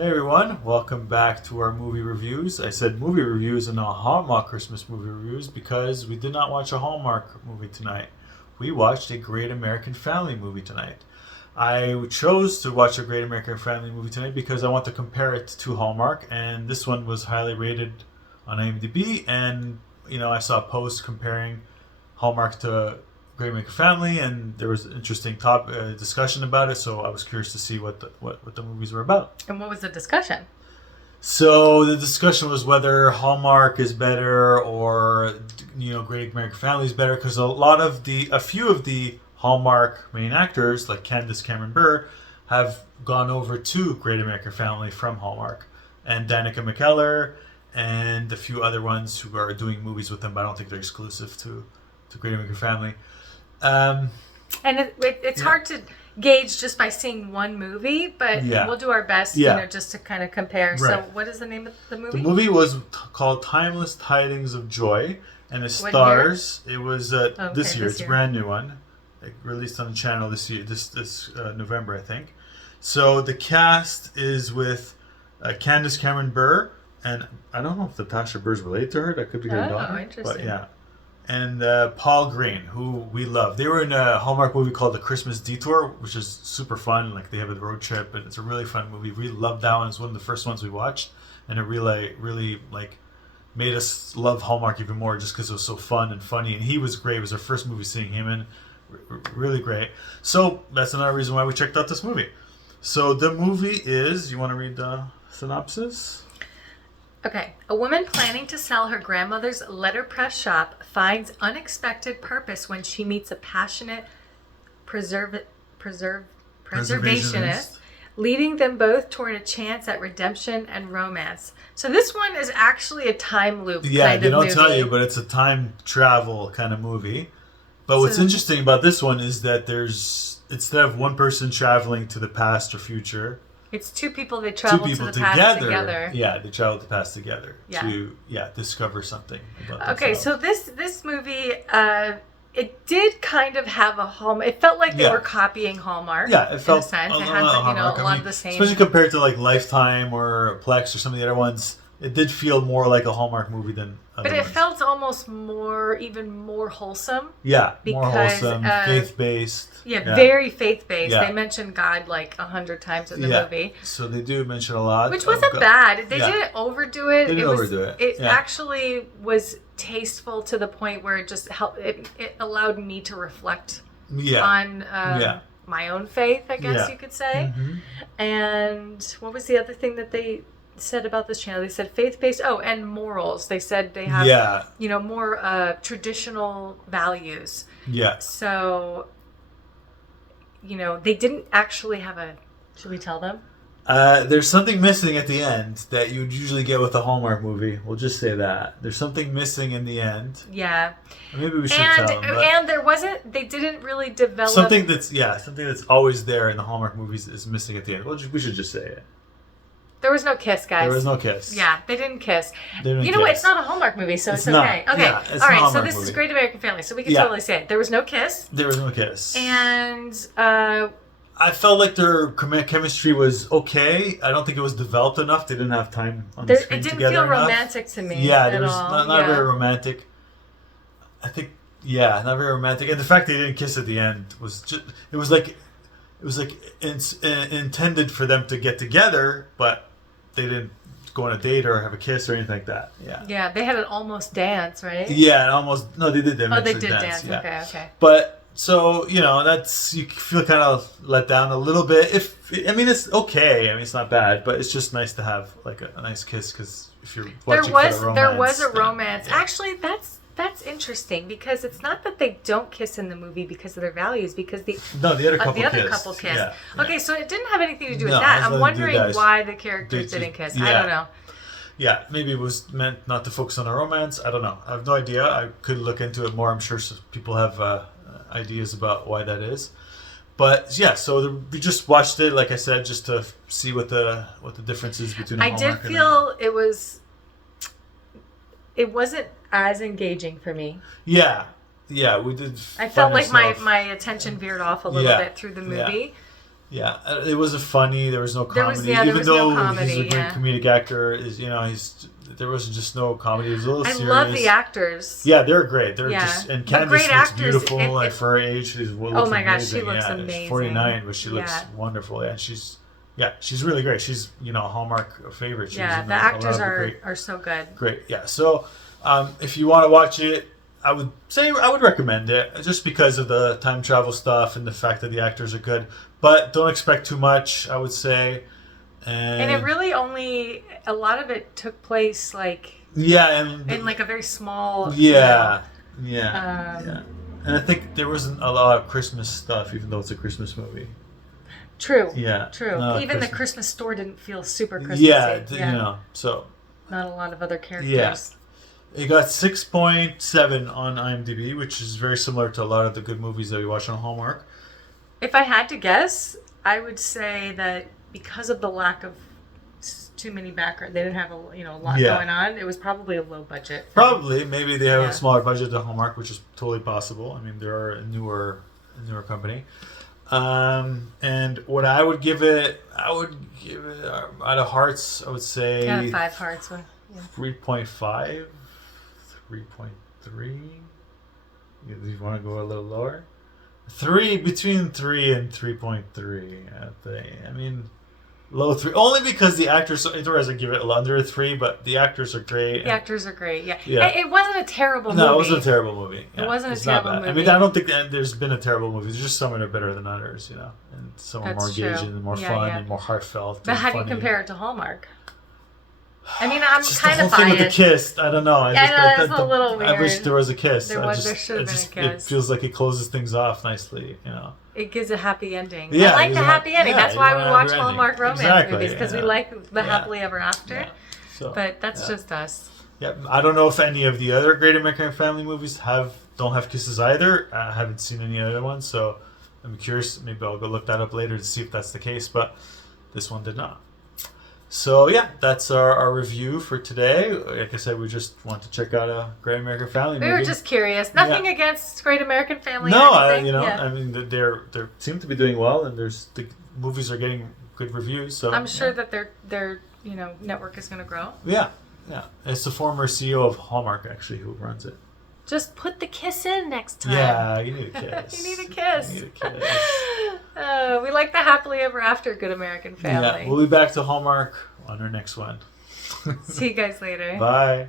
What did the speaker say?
Hey everyone, welcome back to our movie reviews. I said movie reviews and not Hallmark Christmas movie reviews because we did not watch a Hallmark movie tonight. We watched a Great American Family movie tonight. I chose to watch a Great American Family movie tonight because I want to compare it to Hallmark, and this one was highly rated on IMDb, and I saw a post comparing Hallmark to Great American Family, and there was an interesting discussion about it. So I was curious to see what the movies were about. And what was the discussion? So the discussion was whether Hallmark is better or Great American Family is better, because a few of the Hallmark main actors like Candace Cameron Bure have gone over to Great American Family from Hallmark, and Danica McKellar and a few other ones who are doing movies with them, but I don't think they're exclusive to Great American Family. And it's hard to gauge just by seeing one movie, but we'll do our best, just to kind of compare. Right. So what is the name of the movie? The movie was called Timeless Tidings of Joy, and it stars, it was this year. It's a brand new one. It released on the channel this year, this November, I think. So the cast is with Candace Cameron Bure, and I don't know if Natasha Burr's related to her. That could be her daughter. Interesting. But yeah. And Paul Green, who we love. They were in a Hallmark movie called The Christmas Detour, which is super fun. Like, they have a road trip, and it's a really fun movie. We loved that one. It's one of the first ones we watched, and it really made us love Hallmark even more just because it was so fun and funny. And he was great. It was our first movie seeing him in. Really great. So that's another reason why we checked out this movie. So the movie is, you want to read the synopsis? Okay. A woman planning to sell her grandmother's letterpress shop finds unexpected purpose when she meets a passionate preservationist, leading them both toward a chance at redemption and romance. So this one is actually a time loop kind of movie. Yeah, they don't tell you, but it's a time travel kind of movie. But what's interesting about this one is that instead of one person traveling to the past or future, it's two people that travel to the past together. Yeah, they travel to the past together to discover something about themselves. Okay, so this movie, it did kind of have a Hallmark. It felt like they were copying Hallmark. Yeah, it felt in a sense. It had a lot of the same. Especially compared to like Lifetime or Plex or some of the other ones. It did feel more like a Hallmark movie than other ones. But it felt almost even more wholesome. Yeah, more wholesome, faith-based. Yeah, very faith-based. Yeah. They mentioned God like 100 times in the movie. So they do mention a lot. Which wasn't bad. They didn't overdo it. They didn't overdo it. It actually was tasteful to the point where it just helped. It allowed me to reflect on my own faith, I guess you could say. Mm-hmm. And what was the other thing that they said about this channel? They said faith-based. Oh, and morals. They said they have more traditional values. Yeah. So they didn't actually have a. Should we tell them? There's something missing at the end that you'd usually get with a Hallmark movie. We'll just say that there's something missing in the end. Yeah. Or maybe we should tell them. And there wasn't. They didn't really develop something that's always there in the Hallmark movies is missing at the end. We should just say it. There was no kiss, guys. There was no kiss. Yeah, they didn't kiss. You know what? It's not a Hallmark movie, so it's okay. Not. Okay. Yeah, all right, so this is Great American Family, so we can totally say it. There was no kiss. There was no kiss. And I felt like their chemistry was okay. I don't think it was developed enough. They didn't have time on the screen together. It didn't feel romantic to me. Yeah, it was not very romantic. I think not very romantic. And the fact they didn't kiss at the end was just it was like intended for them to get together, but they didn't go on a date or have a kiss or anything like that. Yeah. Yeah, they had an almost dance, right? Yeah, almost. No, they did. They did dance. Yeah. Okay. But so that's you feel kind of let down a little bit. It's okay. It's not bad, but it's just nice to have like a nice kiss because if you're watching there was a romance. Actually, that's interesting because it's not that they don't kiss in the movie because of their values, because the other couple kissed. Yeah. Okay, so it didn't have anything to do with that. I'm wondering why the characters didn't kiss. I don't know. Yeah, maybe it was meant not to focus on the romance. I don't know. I have no idea. I could look into it more. I'm sure people have ideas about why that is. But yeah, so we just watched it, like I said, just to see what the difference is between Hallmark. I did feel it wasn't as engaging for me. Yeah, we did. I felt like my attention veered off a little bit through the movie. Yeah, it wasn't funny. There was no comedy. There Even was though no comedy, he's a great comedic actor, there was just no comedy. It was a little serious. I love the actors. Yeah, they're great. They're just, and Candice looks beautiful. Like for her age, she looks oh my amazing. gosh, she looks amazing. She's 49, but she looks wonderful. And she's really great. She's a Hallmark favorite. The actors are so good. Great, yeah. So, if you want to watch it, I would recommend it just because of the time travel stuff and the fact that the actors are good. But don't expect too much, I would say. And it really only, a lot of it took place in like a very small. Yeah. And I think there wasn't a lot of Christmas stuff, even though it's a Christmas movie. True. Yeah. True. Even the Christmas store didn't feel super Christmassy. Yeah. So. Not a lot of other characters. Yeah. It got 6.7 on IMDb, which is very similar to a lot of the good movies that we watch on Hallmark. If I had to guess, I would say that because of the lack of too many background, they didn't have a lot going on. It was probably a low budget. Probably, maybe they have a smaller budget than Hallmark, which is totally possible. I mean, they're a newer company. And what I would give it out of hearts, I would say 5 hearts. 3.5. 3.3. You want to go a little lower? Between 3 and 3.3. I mean, low 3. Only because the actors. Otherwise, I give it under 3. But the actors are great. The actors are great. Yeah. It wasn't a terrible movie. No, it wasn't a terrible movie. Yeah. It wasn't a terrible movie. I mean, I don't think that there's been a terrible movie. There's just some that are better than others, and some are more engaging and more fun and more heartfelt. But how do you compare it to Hallmark? I mean, I'm just kind of biased. The whole thing with the kiss, I don't know. That's a little weird. I wish there was a kiss. There should have been a kiss. It feels like it closes things off nicely, It gives a happy ending. Yeah, I like the happy ending. That's why we watch ending. Hallmark romance movies, because we like the happily ever after. Yeah. So, but that's just us. Yeah, I don't know if any of the other Great American Family movies don't have kisses either. I haven't seen any other ones, so I'm curious. Maybe I'll go look that up later to see if that's the case, but this one did not. So yeah, that's our review for today. Like I said, we just want to check out a Great American Family movie. We were just curious. Nothing against Great American Family. No, I mean they seem to be doing well, and the movies are getting good reviews. So I'm sure that their network is going to grow. Yeah. It's the former CEO of Hallmark actually who runs it. Just put the kiss in next time. Yeah, you need a kiss. You need a kiss. We like the happily ever after Good American Family. Yeah, we'll be back to Hallmark on our next one. See you guys later. Bye.